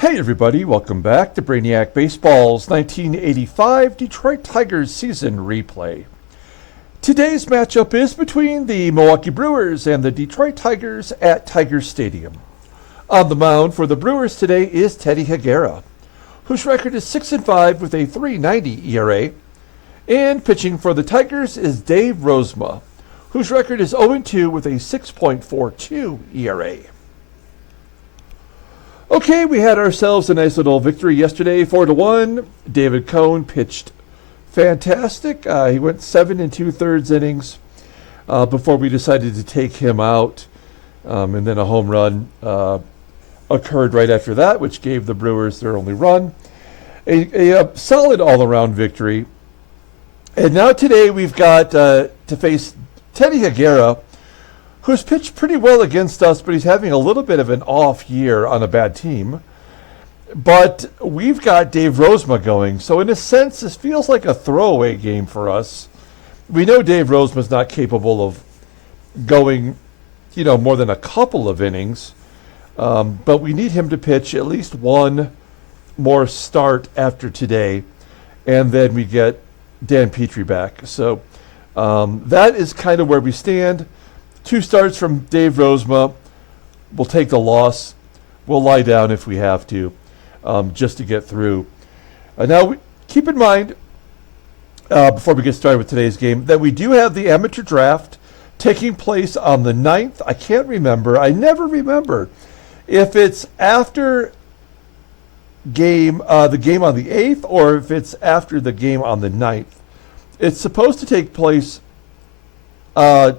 Hey everybody, welcome back to Brainiac Baseball's 1985 Detroit Tigers season replay. Today's matchup is between the Milwaukee Brewers and the Detroit Tigers at Tiger Stadium. On the mound for the Brewers today is Teddy Higuera, whose record is 6-5 with a .390 ERA. And pitching for the Tigers is Dave Rozema, whose record is 0-2 with a 6.42 ERA. Okay, we had ourselves a nice little victory yesterday, 4-1. David Cone pitched fantastic. He went 7 2/3 innings before we decided to take him out. And then a home run occurred right after that, which gave the Brewers their only run. A solid all-around victory. And now today we've got to face Teddy Higuera, who's pitched pretty well against us, but he's having a little bit of an off year on a bad team. But we've got Dave Rozema going, so in a sense, this feels like a throwaway game for us. We know Dave Rozema's not capable of going, more than a couple of innings, but we need him to pitch at least one more start after today, and then we get Dan Petrie back. So that is kind of where we stand. 2 starts from Dave Rozema. We'll take the loss. We'll lie down if we have to, just to get through. Now, keep in mind, before we get started with today's game, that we do have the amateur draft taking place on the 9th. I can't remember. I never remember if it's after the game on the 8th or if it's after the game on the 9th. It's supposed to take place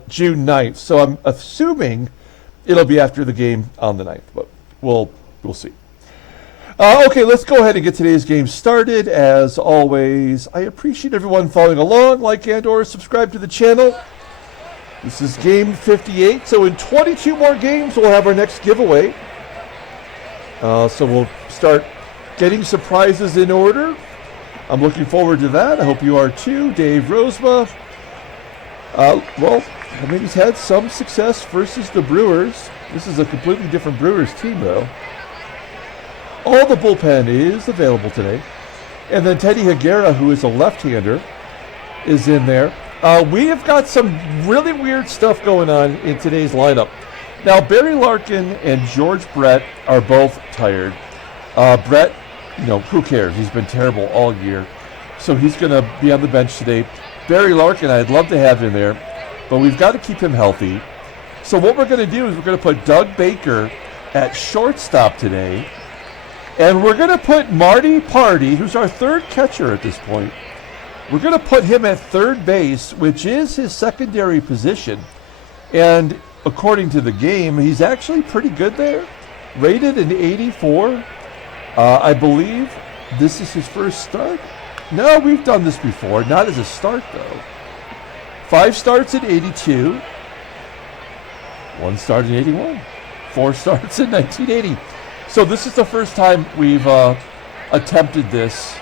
June 9th, so I'm assuming it'll be after the game on the 9th, but we'll see. Okay, let's go ahead and get today's game started. As always, I appreciate everyone following along, like and or subscribe to the channel. This is game 58, so in 22 more games we'll have our next giveaway. So we'll start getting surprises in order. I'm looking forward to that. I hope you are too. Dave Rozema. He's had some success versus the Brewers. This is a completely different Brewers team, though. All the bullpen is available today. And then Teddy Higuera, who is a left-hander, is in there. We have got some really weird stuff going on in today's lineup. Now, Barry Larkin and George Brett are both tired. Brett, who cares? He's been terrible all year. So he's going to be on the bench today. Barry Larkin, I'd love to have him there, but we've got to keep him healthy. So what we're going to do is we're going to put Doug Baker at shortstop today, and we're going to put Marty Party, who's our third catcher at this point. We're going to put him at third base, which is his secondary position. And according to the game, he's actually pretty good there. Rated an 84. I believe this is his first start. No, we've done this before. Not as a start, though. 5 starts at 82. 1 start in 81. 4 starts in 1980. So this is the first time we've attempted this.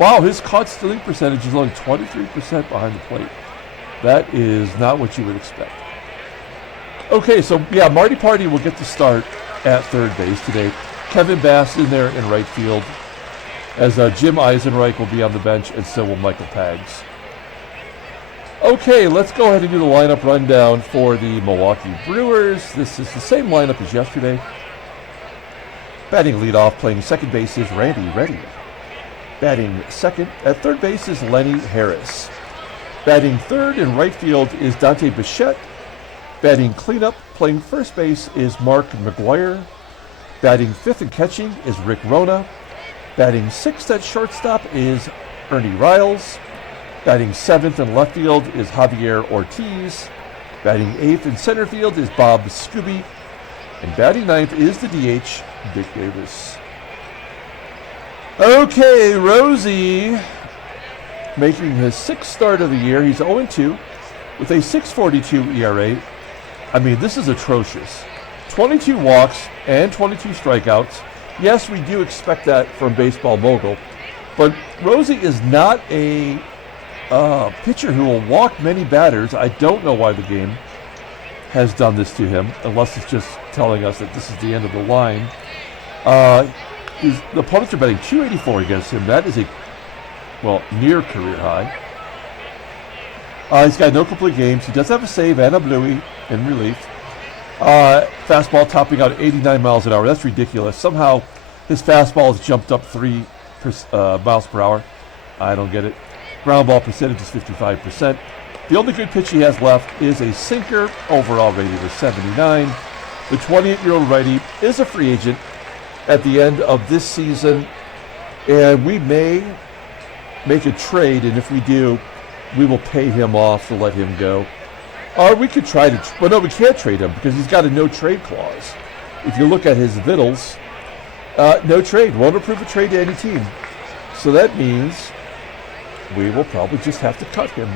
Wow, his caught stealing percentage is only 23% behind the plate. That is not what you would expect. Okay, so yeah, Marty Party will get the start at third base today. Kevin Bass in there in right field, as Jim Eisenreich will be on the bench, and so will Michael Paggs. Okay, let's go ahead and do the lineup rundown for the Milwaukee Brewers. This is the same lineup as yesterday. Batting leadoff, playing second base is Randy Reddy. Batting second at third base is Lenny Harris. Batting third in right field is Dante Bichette. Batting cleanup, playing first base is Mark McGWIRE. Batting fifth and catching is Rick Rona. Batting sixth at shortstop is Ernie RILES. Batting seventh in left field is Javier ORTIZ. Batting eighth in center field is Bob SKUBE. And batting ninth is the DH, Dick Davis. Okay, Rosie making his 6th start of the year. He's 0-2 with a 6.42 ERA. I mean, this is atrocious. 22 walks and 22 strikeouts. Yes, we do expect that from Baseball Mogul, but Rosie is not a pitcher who will walk many batters. I don't know why the game has done this to him, unless it's just telling us that this is the end of the line. The opponents are betting 284 against him. That is a, near career high. He's got no complete games. He does have a save and a bluey in relief. Fastball topping out at 89 miles an hour. That's ridiculous. Somehow his fastball has jumped up 3 miles per hour. I don't get it. Ground ball percentage is 55%. The only good pitch he has left is a sinker. Overall rated is 79. The 28-year-old righty is a free agent at the end of this season, and we may make a trade, and if we do, we will pay him off to let him go. Or we could try to, we can't trade him because he's got a no-trade clause. If you look at his vittles, no trade, won't approve a trade to any team. So that means we will probably just have to cut him.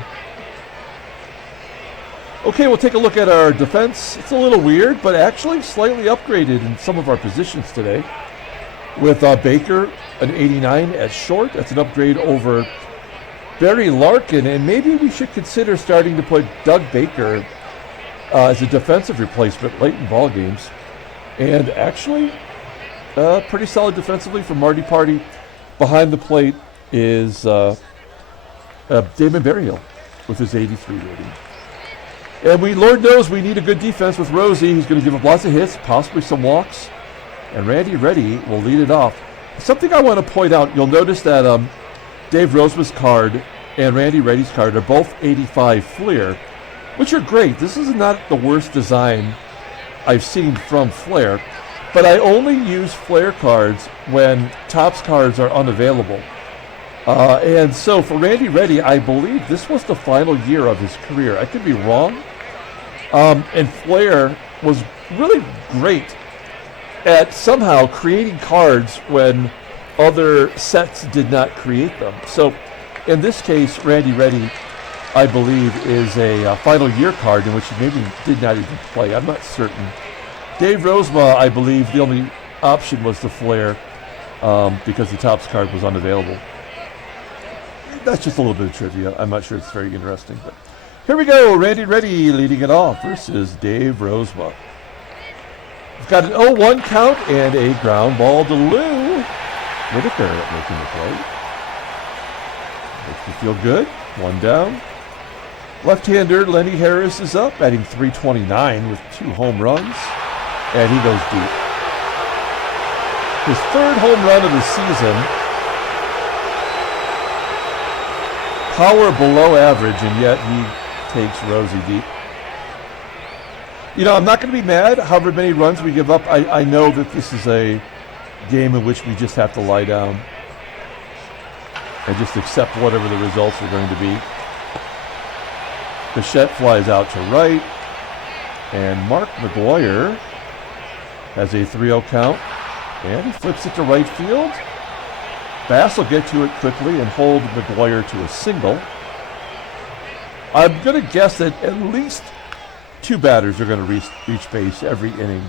Okay, we'll take a look at our defense. It's a little weird, but actually slightly upgraded in some of our positions today. With Baker, an 89 at short. That's an upgrade over Barry Larkin, and maybe we should consider starting to put Doug Baker as a defensive replacement late in ball games. And actually, pretty solid defensively from Marty Party. Behind the plate is Damon Berryhill with his 83 rating. And Lord knows we need a good defense with Rosie. He's going to give up lots of hits, possibly some walks. And Randy Reddy will lead it off. Something I want to point out, you'll notice that Dave Rozema's card and Randy Reddy's card are both 85 Fleer, which are great. This is not the worst design I've seen from Flair, but I only use Flair cards when Topps cards are unavailable. And so for Randy Reddy, I believe this was the final year of his career. I could be wrong. And Flair was really great at somehow creating cards when other sets did not create them. So in this case, Randy Reddy, I believe, is a final year card in which he maybe did not even play. I'm not certain. Dave Rozema, I believe, the only option was the Flair because the Topps card was unavailable. That's just a little bit of trivia. I'm not sure it's very interesting. But here we go. Randy Reddy leading it off versus Dave Rozema. We've got an 0-1 count and a ground ball to Lou. Whitaker making the play. Makes me feel good. One down. Left-hander Lenny Harris is up, batting .329 with 2 home runs. And he goes deep. His 3rd home run of the season. Power below average, and yet he takes Rosie deep. You know, I'm not going to be mad however many runs we give up. I know that this is a game in which we just have to lie down and just accept whatever the results are going to be. Bichette flies out to right, and Mark McGWIRE has a 3-0 count, and he flips it to right field. Bass will get to it quickly and hold McGWIRE to a single. I'm going to guess that at least 2 batters are going to reach base every inning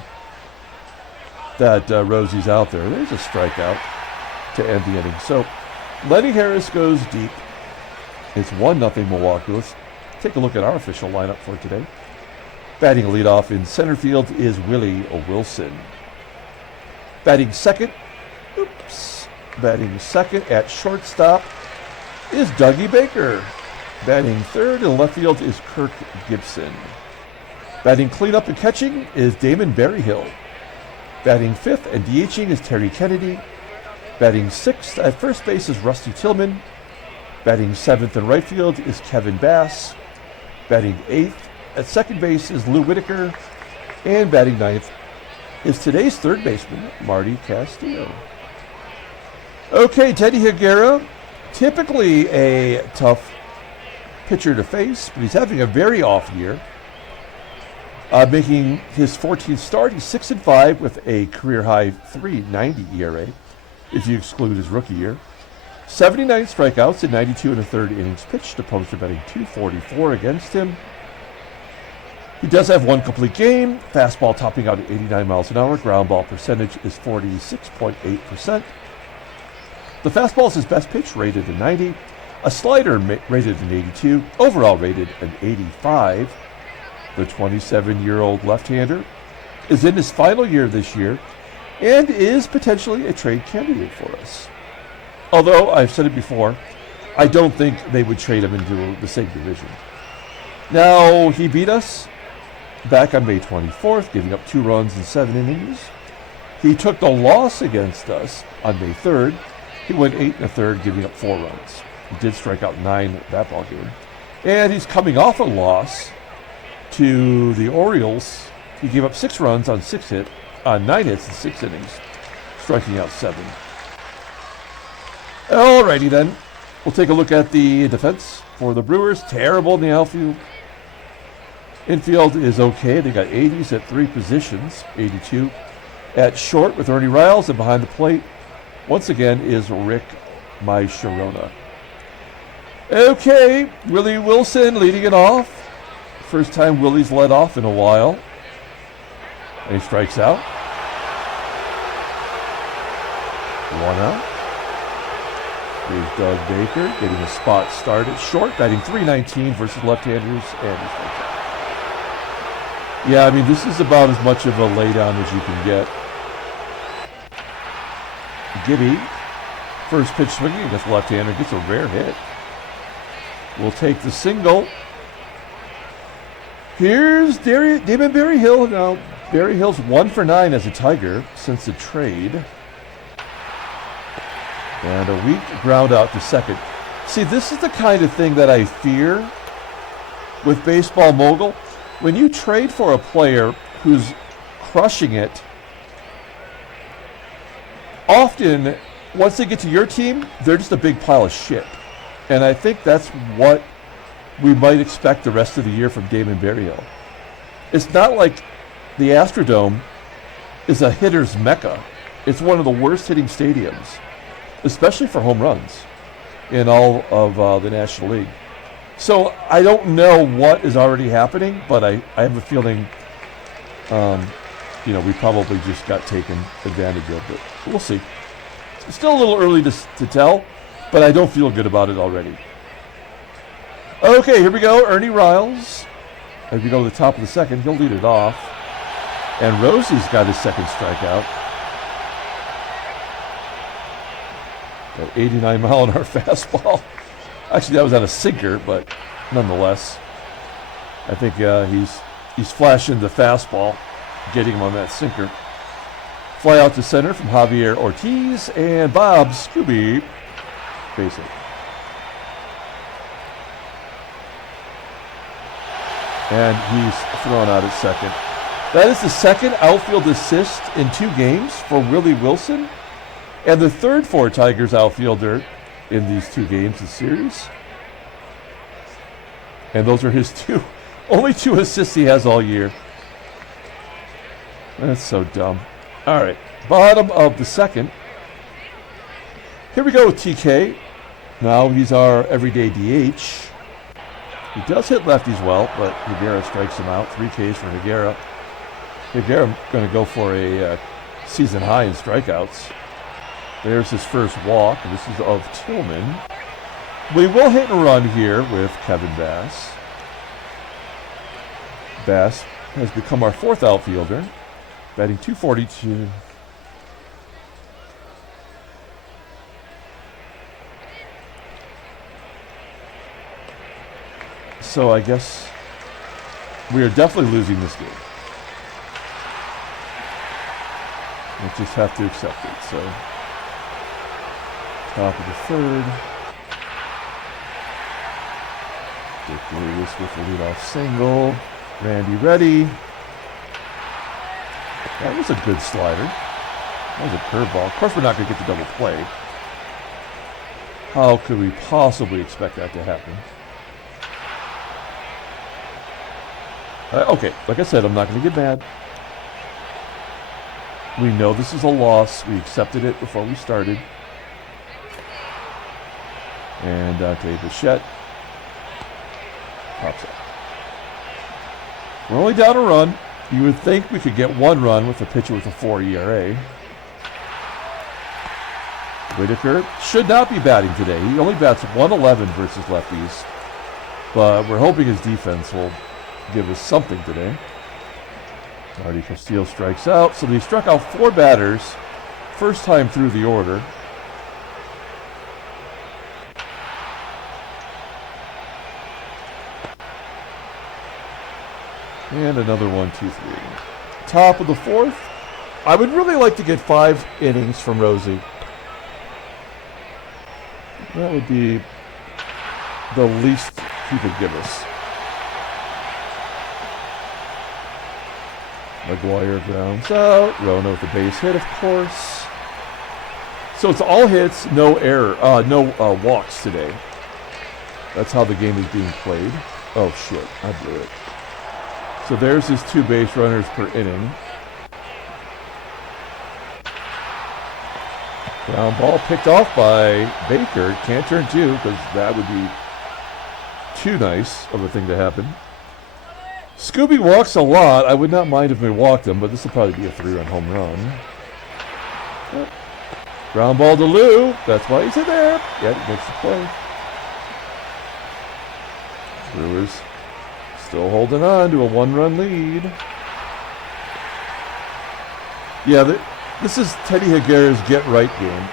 that Rosie's out there. There's a strikeout to end the inning. So Lenny Harris goes deep. It's 1-0 Milwaukee. Let's take a look at our official lineup for today. Batting leadoff in center field is Willie Wilson. Batting second at shortstop is Dougie Baker. Batting third in left field is Kirk GIBSON. Batting cleanup and catching is Damon Berryhill. Batting fifth and DHing is Terry Kennedy. Batting sixth at first base is Rusty Tillman. Batting seventh in right field is Kevin Bass. Batting eighth at second base is Lou Whitaker. And batting ninth is today's third baseman, Marty Castillo. Okay, Teddy Higuera, typically a tough pitcher to face, but he's having a very off year. Making his 14th start, he's 6-5 with a career-high 3.90 ERA, if you exclude his rookie year. 79 strikeouts in 92 1/3 innings pitched. Opponents are betting .244 against him. He does have 1 complete game. Fastball topping out at 89 miles an hour. Ground ball percentage is 46.8%. The fastball is his best pitch, rated at 90. A slider rated an 82. Overall rated an 85. The 27-year-old left-hander is in his final year this year and is potentially a trade candidate for us. Although, I've said it before, I don't think they would trade him into the same division. Now, he beat us back on May 24th, giving up 2 runs in 7 innings. He took the loss against us on May 3rd. He went 8 1/3, giving up 4 runs. He did strike out 9 that ball game. And he's coming off a loss to the Orioles. He gave up 6 runs on 9 hits in 6 innings, striking out 7. Alrighty then, we'll take a look at the defense for the Brewers. Terrible in the outfield. Infield is okay. They got 80s at 3 positions, 82 at short with Ernie RILES, and behind the plate, once again, is Rick McGWIRE. Okay, Willie Wilson leading it off. First time Willie's led off in a while. And he strikes out. 1 out. Here's Doug Baker getting a spot start at short, batting .319 versus left-handers, and he strikes out. Yeah, I mean, this is about as much of a laydown as you can get. Gibby, first pitch swinging against the left-hander, gets a rare hit. We'll take the single. Here's Damon BERRYHILL. Now, BERRYHILL's 1 for 9 as a Tiger since the trade. And a weak ground out to second. See, this is the kind of thing that I fear with Baseball Mogul. When you trade for a player who's crushing it, often, once they get to your team, they're just a big pile of shit. And I think that's what we might expect the rest of the year from Damon BERRYHILL. It's not like the Astrodome is a hitter's mecca. It's one of the worst hitting stadiums, especially for home runs in all of the National League. So I don't know what is already happening, but I have a feeling, we probably just got taken advantage of, but we'll see. It's still a little early to tell, but I don't feel good about it already. Okay, here we go. Ernie RILES. As we go to the top of the second, he'll lead it off. And Rosie's got his second strikeout. That 89-mile-an-hour fastball. Actually, that was on a sinker, but nonetheless, I think he's flashing the fastball, getting him on that sinker. Fly out to center from Javier ORTIZ, and Bob SKUBE base hit. And he's thrown out at second. That is the second outfield assist in 2 games for Willie Wilson, and the third for Tigers outfielder in these 2 games this series. And those are his only 2 assists he has all year. That's so dumb. All right, bottom of the second. Here we go with TK. Now he's our everyday DH. He does hit lefties well, but Higuera strikes him out. 3 Ks for Higuera. Higuera going to go for a season high in strikeouts. There's his first walk. This is of TILLMAN. We will hit and run here with Kevin Bass. Bass has become our 4th outfielder, batting .242. So I guess we are definitely losing this game. We'll just have to accept it. So top of the third. Dick Lewis with the leadoff single. Randy ready. That was a good slider. That was a curveball. Of course, we're not going to get the double play. How could we possibly expect that to happen? Okay, like I said, I'm not going to get mad. We know this is a loss. We accepted it before we started. And Dante BICHETTE pops up. We're only down a run. You would think we could get 1 run with a pitcher with a 4 ERA. WHITAKER should not be batting today. He only bats .111 versus lefties. But we're hoping his defense will give us something today. Marty Castillo strikes out. So they struck out 4 batters. First time through the order. And another 1, 2, 3. Top of the 4th. I would really like to get 5 innings from Rosie. That would be the least he could give us. McGWIRE grounds out. RONA with the base hit, of course. So it's all hits, no error, no walks today. That's how the game is being played. Oh shit, I blew it. So there's his 2 base runners per inning. Ground ball picked off by Baker. Can't turn 2 because that would be too nice of a thing to happen. Scooby walks a lot. I would not mind if we walked him, but this will probably be a 3-run home run. Yep. Ground ball to Lou. That's why he's in there. Yeah, he makes the play. Brewers still holding on to a 1-run lead. Yeah, this is Teddy Higuera's get-right game.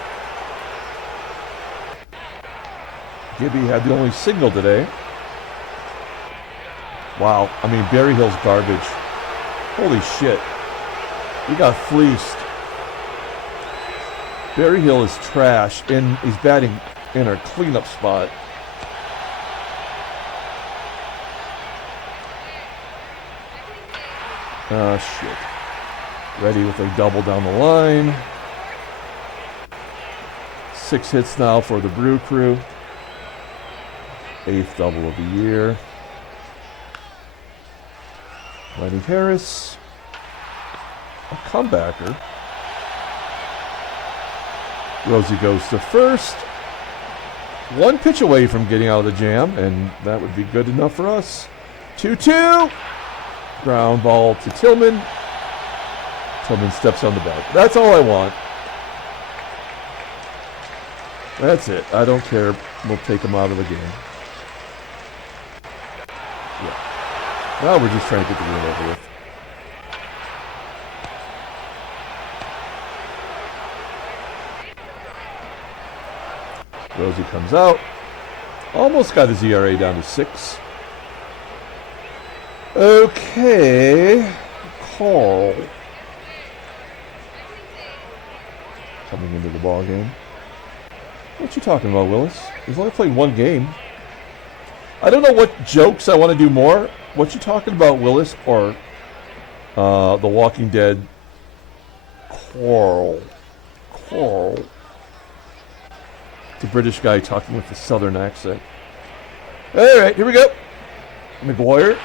Gibby had the only single today. Wow, I mean, Berryhill's garbage. Holy shit. We got fleeced. Berryhill is trash, and he's batting in our cleanup spot. Ah, shit. Ready with a double down the line. 6 hits now for the Brew Crew. 8th double of the year. Lenny Harris, a comebacker. Rosie goes to first. 1 pitch away from getting out of the jam, and that would be good enough for us. 2-2. Ground ball to Tillman. Tillman steps on the bag. That's all I want. That's it. I don't care. We'll take him out of the game. Yeah. Now we're just trying to get the game over with. Rosie comes out. Almost got his ERA down to 6. Okay. Carl. Coming into the ball game. What you talking about, Willis? He's only played 1 game. I don't know what jokes I want to do more. What you talking about, Willis, or The Walking Dead? Carl. It's a British guy talking with a southern accent. All right, here we go. McGWIRE.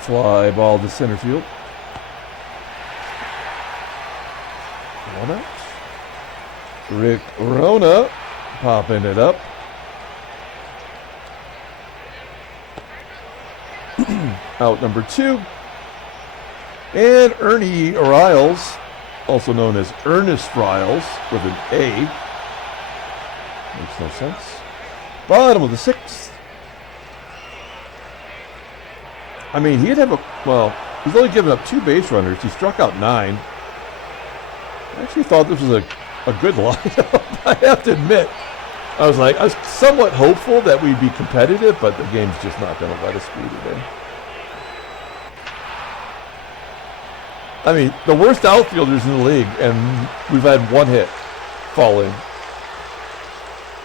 Fly ball to center field. 1 out. Rick RONA popping it up. Out number 2. And Ernie Riles, also known as Ernest Riles with an A. Makes no sense. Bottom of the 6th. I mean, he'd have he's only given up 2 base runners. He struck out 9. I actually thought this was a good lineup. I have to admit. I was somewhat hopeful that we'd be competitive, but the game's just not going to let us be today. I mean, the worst outfielders in the league, and we've had 1 hit fall in.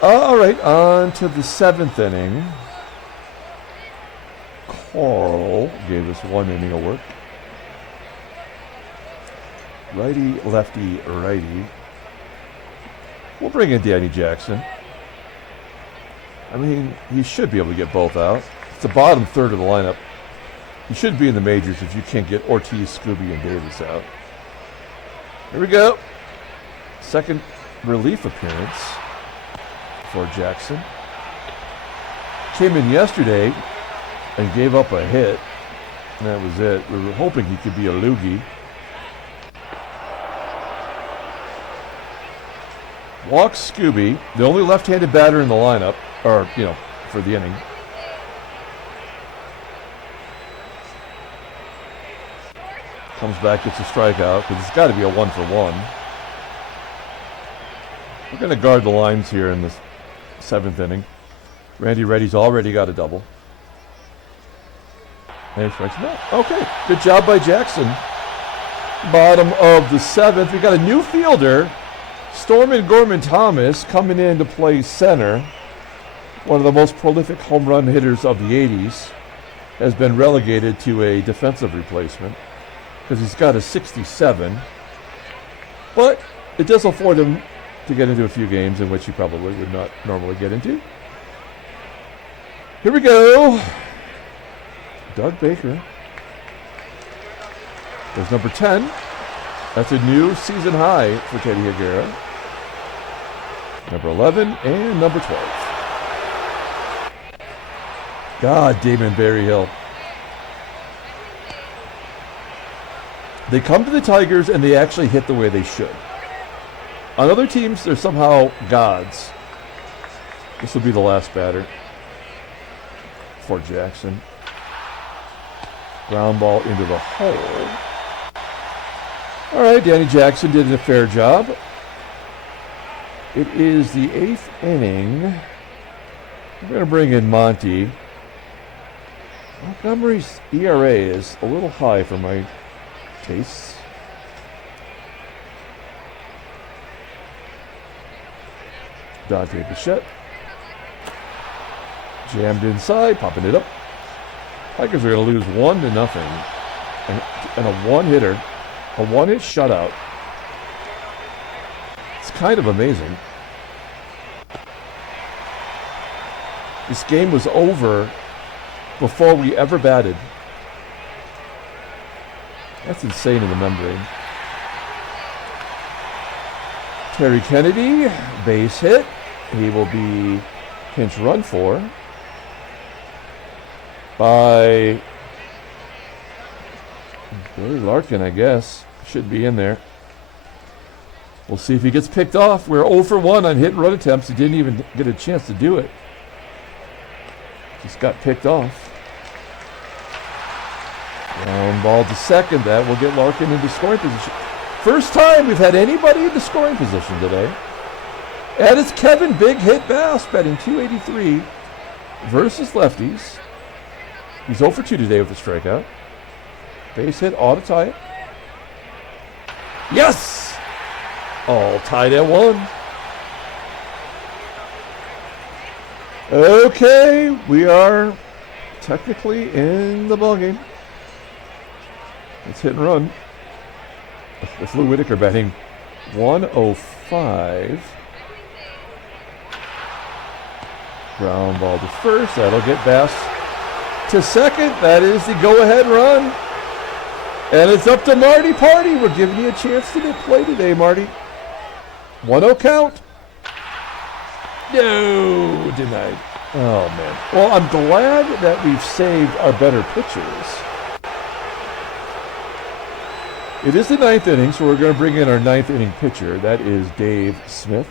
All right, on to the 7th inning. Carl gave us 1 inning of work. Righty, lefty, righty. We'll bring in Danny Jackson. I mean, he should be able to get both out. It's the bottom 3rd of the lineup. He should be in the majors if you can't get Ortiz, Scooby, and Davis out. Here we go. 2nd relief appearance for Jackson. Came in yesterday and gave up a hit. And that was it. We were hoping he could be a loogie. Walks Scooby, the only left-handed batter in the lineup, or, for the inning. Comes back, gets a strikeout, because it's got to be a 1-for-1. We're going to guard the lines here in this 7th inning. Randy Reddy's already got a double. And he strikes him out. Okay, good job by Jackson. Bottom of the 7th. We got a new fielder, Stormin Gorman Thomas, coming in to play center. One of the most prolific home run hitters of the 80s. Has been relegated to a defensive replacement because he's got a 67. But it does afford him to get into a few games in which he probably would not normally get into. Here we go. Doug Baker. There's number 10. That's a new season high for Teddy Higuera. Number 11 and number 12. God, Damon Berryhill. They come to the Tigers and they actually hit the way they should. On other teams, they're somehow gods. This will be the last batter for Jackson. Ground ball into the hole. All right, Danny Jackson did a fair job. It is the 8th inning. I'm going to bring in Monty. Montgomery's ERA is a little high for my tastes. Dante Bichette. Jammed inside, popping it up. Tigers are going to lose 1-0. And a one-hit shutout. It's kind of amazing. This game was over before we ever batted. That's insane in the membrane. Terry Kennedy, base hit. He will be pinch run for by Billy Larkin, I guess. Should be in there. We'll see if he gets picked off. We're 0 for 1 on hit and run attempts. He didn't even get a chance to do it. Just got picked off. Ground ball to second. That will get Larkin into scoring position. First time we've had anybody in the scoring position today. And it's Kevin Big Hit Bass batting .283 versus lefties. He's 0 for 2 today with a strikeout. Base hit, ought to tie it. Yes! All tied at 1. Okay, we are technically in the ballgame. Let's hit and run. With Lou Whitaker batting 105. Ground ball to first. That'll get Bass to second. That is the go-ahead run. And it's up to Marty Party. We're giving you a chance to get play today, Marty. 1-0 count. No, denied. Oh, man. Well, I'm glad that we've saved our better pitchers. It is the 9th inning, so we're going to bring in our 9th inning pitcher. That is Dave Smith.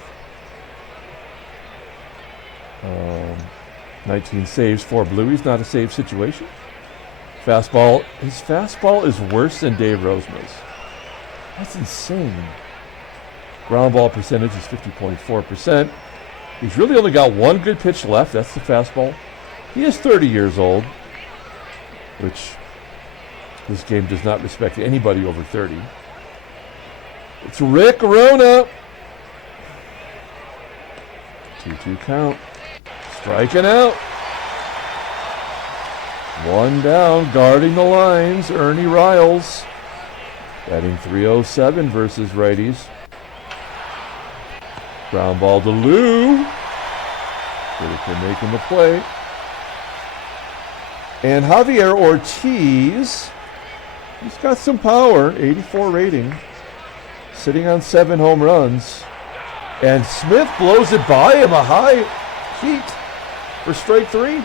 19 saves, 4 blueies, not a save situation. Fastball, his fastball is worse than Dave Rozema's. That's insane. Ground ball percentage is 50.4%. He's really only got one good pitch left. That's the fastball. He is 30 years old, which this game does not respect anybody over 30. It's Rick WRONA. 2-2 count. Striking out. 1 down, guarding the lines, Ernie RILES. Batting .307 versus righties. Ground ball to Lou. Whitaker making the play. And Javier ORTIZ, he's got some power, 84 rating, sitting on 7 home runs. And Smith blows it by him, a high heat for strike 3.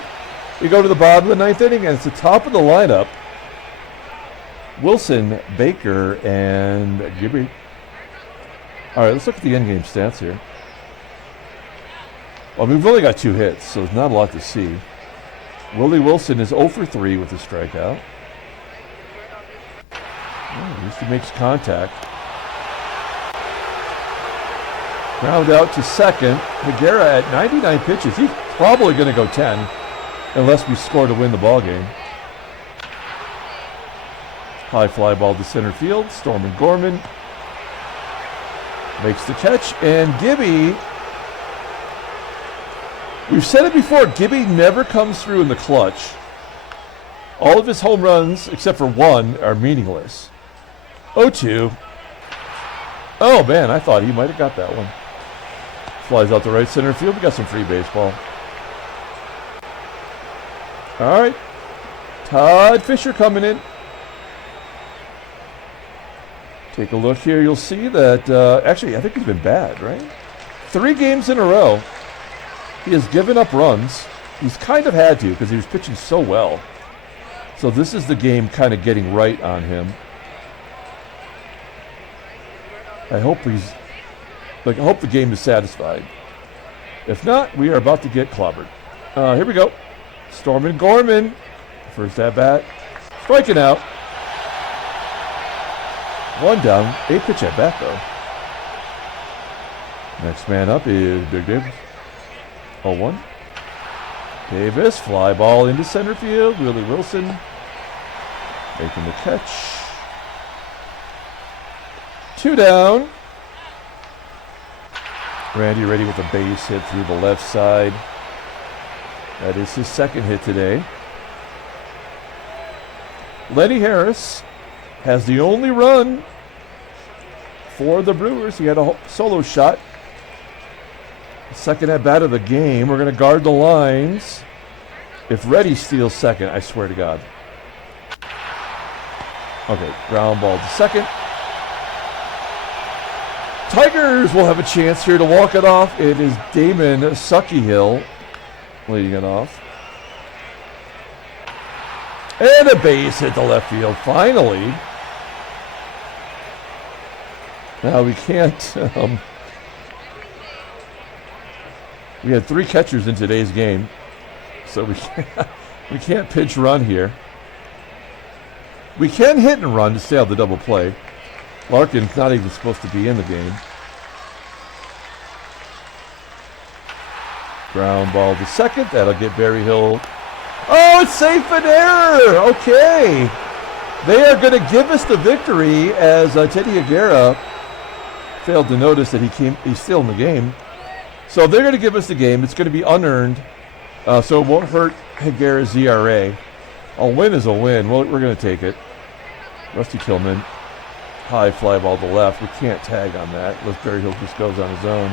We go to the bottom of the 9th inning, and it's the top of the lineup. Wilson, Baker, and Gibby. All right, let's look at the in-game stats here. Well, we've only got 2 hits, so there's not a lot to see. Willie Wilson is 0 for 3 with a strikeout. At least he makes contact. Ground out to second. Higuera at 99 pitches. He's probably going to go 10 unless we score to win the ball game. High fly ball to center field. Stormin Gorman makes the catch. And Gibby, we've said it before, Gibby never comes through in the clutch. All of his home runs, except for one, are meaningless. 0-2. Oh, man, I thought he might have got that one. Flies out to right center field. We got some free baseball. All right. Todd Fisher coming in. Take a look here. You'll see that, actually, I think he's been bad, right? 3 games in a row. He has given up runs. He's kind of had to because he was pitching so well. So this is the game kind of getting right on him. I hope the game is satisfied. If not, we are about to get clobbered. Here we go. Stormin Gorman. First at bat. Striking out. 1 down. 8 pitch at bat though. Next man up is Big Davis. 0-1. Davis, fly ball into center field. Willie Wilson making the catch. 2 down. Randy ready with a base hit through the left side. That is his second hit today. Lenny Harris has the only run for the Brewers. He had a solo shot. Second at bat of the game. We're going to guard the lines. If Reddy steals second, I swear to God. Okay, ground ball to second. Tigers will have a chance here to walk it off. It is Damon Suckyhill leading it off. And a base hit to left field, finally. Now we can't... we had 3 catchers in today's game, so we can't pitch run here. We can hit and run to stay out the double play. Larkin's not even supposed to be in the game. Ground ball to second. That'll get Berryhill. Oh, it's safe and error. Okay. They are going to give us the victory as Teddy Higuera failed to notice that he's still in the game. So they're going to give us the game. It's going to be unearned, so it won't hurt Higuera's ERA. A win is a win. Well, we're going to take it. Rusty Tillman. High fly ball to left. We can't tag on that unless Berryhill just goes on his own.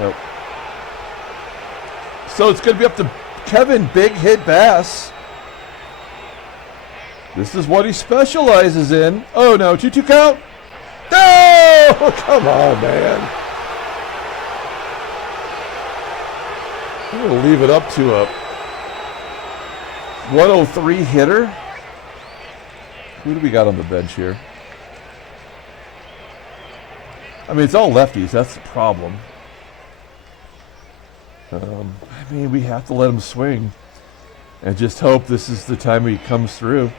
Nope. So it's going to be up to Kevin Big Hit Bass. This is what he specializes in. Oh no, 2-2 count. No! Come on, man. I'm going to leave it up to a 103 hitter. Who do we got on the bench here? I mean, it's all lefties. That's the problem. I mean, we have to let him swing and just hope this is the time he comes through.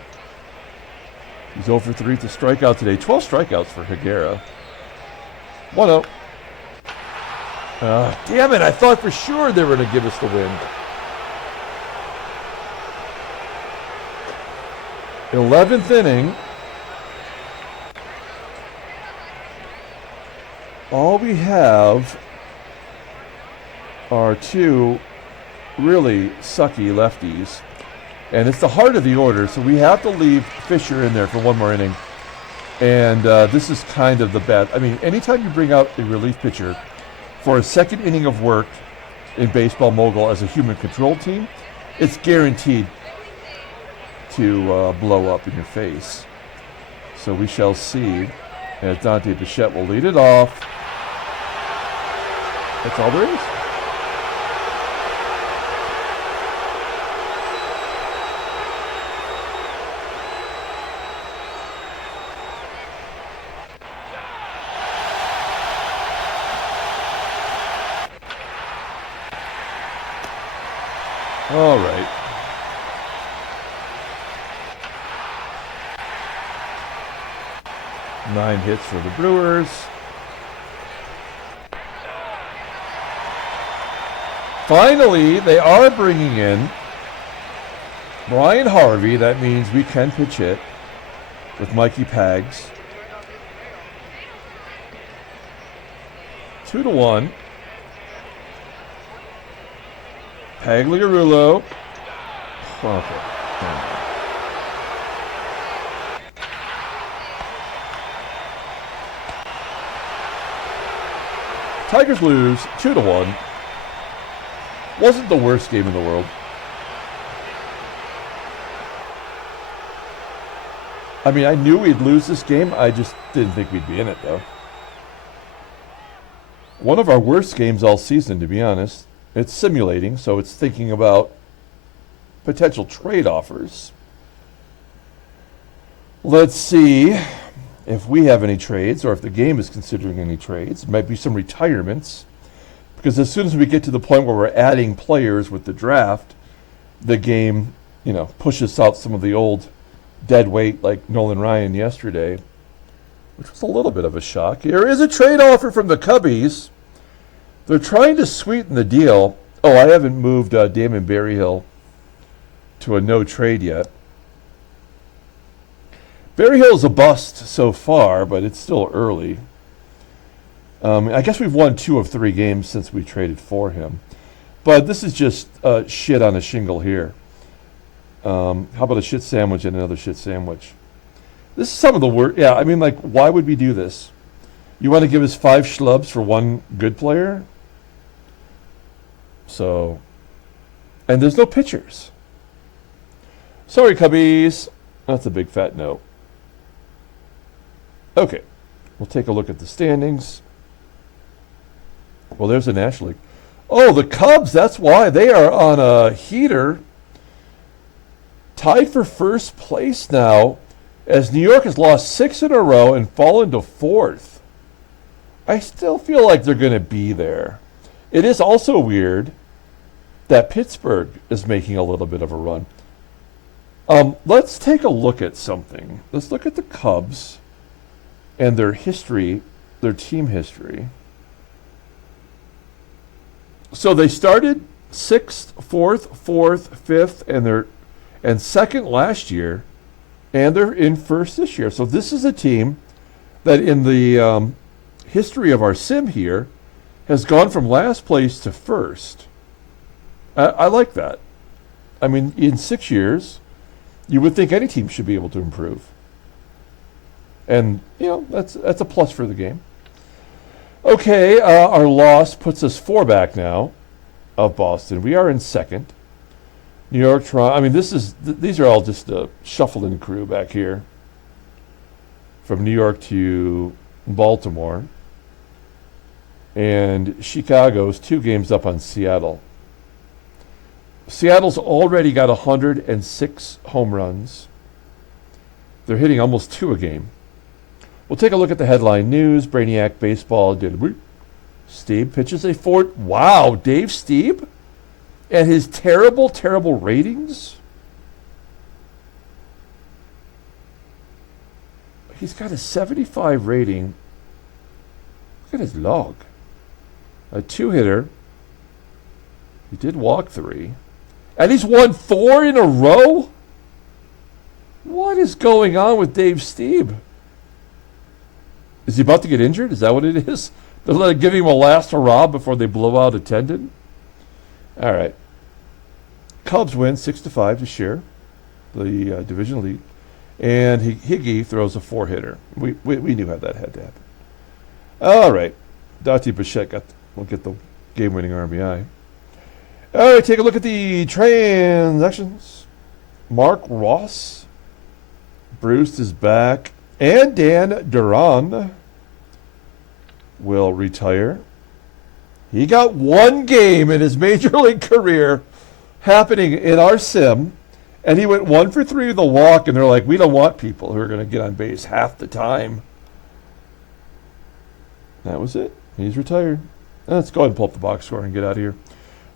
He's 0 for 3 to strikeout today. 12 strikeouts for Higuera. 1-0. Damn it, I thought for sure they were going to give us the win. 11th inning. All we have are 2 really sucky lefties. And it's the heart of the order, so we have to leave Fisher in there for 1 more inning. And this is kind of the bad. I mean, anytime you bring out a relief pitcher for a second inning of work in Baseball Mogul as a human control team, it's guaranteed to blow up in your face. So we shall see as Dante Bichette will lead it off. That's all there is. All right. 9 hits for the Brewers. Finally, they are bringing in Brian Harvey. That means we can pitch hit with Mikey Pags. 2-1. Pagliarulo. Okay. Tigers lose 2-1. Wasn't the worst game in the world. I mean, I knew we'd lose this game. I just didn't think we'd be in it, though. One of our worst games all season, to be honest. It's simulating, so it's thinking about potential trade offers. Let's see if we have any trades or if the game is considering any trades. It might be some retirements. Because as soon as we get to the point where we're adding players with the draft, the game, pushes out some of the old dead weight like Nolan Ryan yesterday, which was a little bit of a shock. Here is a trade offer from the Cubbies. They're trying to sweeten the deal. Oh, I haven't moved Damon Berryhill to a no trade yet. Berryhill is a bust so far, but it's still early. I guess we've won 2 of 3 games since we traded for him. But this is just shit on a shingle here. How about a shit sandwich and another shit sandwich? This is some of the worst. Yeah, I mean, like, why would we do this? You want to give us 5 schlubs for 1 good player? So, and there's no pitchers. Sorry, Cubbies. That's a big fat no. Okay, we'll take a look at the standings. Well, there's the National League. Oh, the Cubs, that's why. They are on a heater. Tied for first place now, as New York has lost 6 in a row and fallen to 4th. I still feel like they're going to be there. It is also weird that Pittsburgh is making a little bit of a run. Let's take a look at something. Let's look at the Cubs and their history, their team history. So they started 6th, 4th, 4th, 5th, and 2nd last year, and they're in 1st this year. So this is a team that in the history of our sim here has gone from last place to 1st. I like that. I mean, in 6 years, you would think any team should be able to improve. And, that's a plus for the game. Okay, our loss puts us 4 back now of Boston. We are in 2nd. New York, Toronto. I mean, these are all just a shuffling crew back here. From New York to Baltimore. And Chicago's 2 games up on Seattle. Seattle's already got 106 home runs. They're hitting almost 2 a game. We'll take a look at the headline news. Brainiac baseball did. Stieb pitches a 4. Wow, Dave Stieb? And his terrible, terrible ratings? He's got a 75 rating. Look at his log. A 2-hitter. He did walk 3. And he's won 4 in a row? What is going on with Dave Stieb? Is he about to get injured? Is that what it is? They're giving him a last hurrah before they blow out a tendon? All right. Cubs win 6-5 to share the division lead. And Higgy throws a 4-hitter. We knew how that had to happen. All right. Dante Bichette will get the game-winning RBI. All right, take a look at the transactions. Mark Ross. Bruce is back. And Dan Duran will retire. He got 1 game in his major league career happening in our sim, and he went 1 for 3 with a walk, and they're like, we don't want people who are going to get on base half the time. That was it. He's retired. Let's go ahead and pull up the box score and get out of here.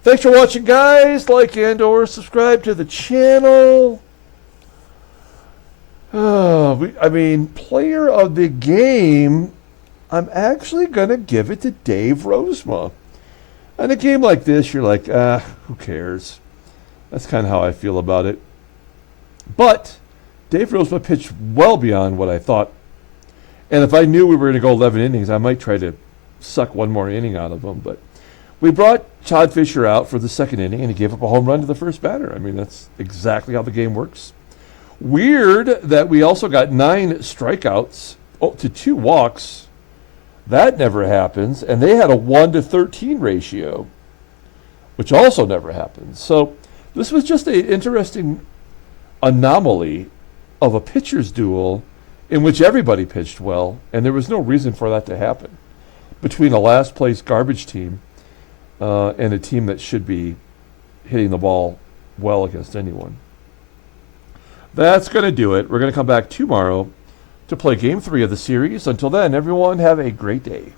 Thanks for watching, guys. Like and or subscribe to the channel. I mean, player of the game, I'm actually going to give it to Dave Rozema. In a game like this, you're like, who cares? That's kind of how I feel about it. But Dave Rozema pitched well beyond what I thought. And if I knew we were going to go 11 innings, I might try to suck one more inning out of him. But we brought Chad Fisher out for the second inning, and he gave up a home run to the first batter. I mean, that's exactly how the game works. Weird that we also got 9 strikeouts to 2 walks. That never happens. And they had a 1-13 ratio, which also never happens. So this was just an interesting anomaly of a pitcher's duel in which everybody pitched well, and there was no reason for that to happen between a last place garbage team and a team that should be hitting the ball well against anyone. That's going to do it. We're going to come back tomorrow to play Game 3 of the series. Until then, everyone have a great day.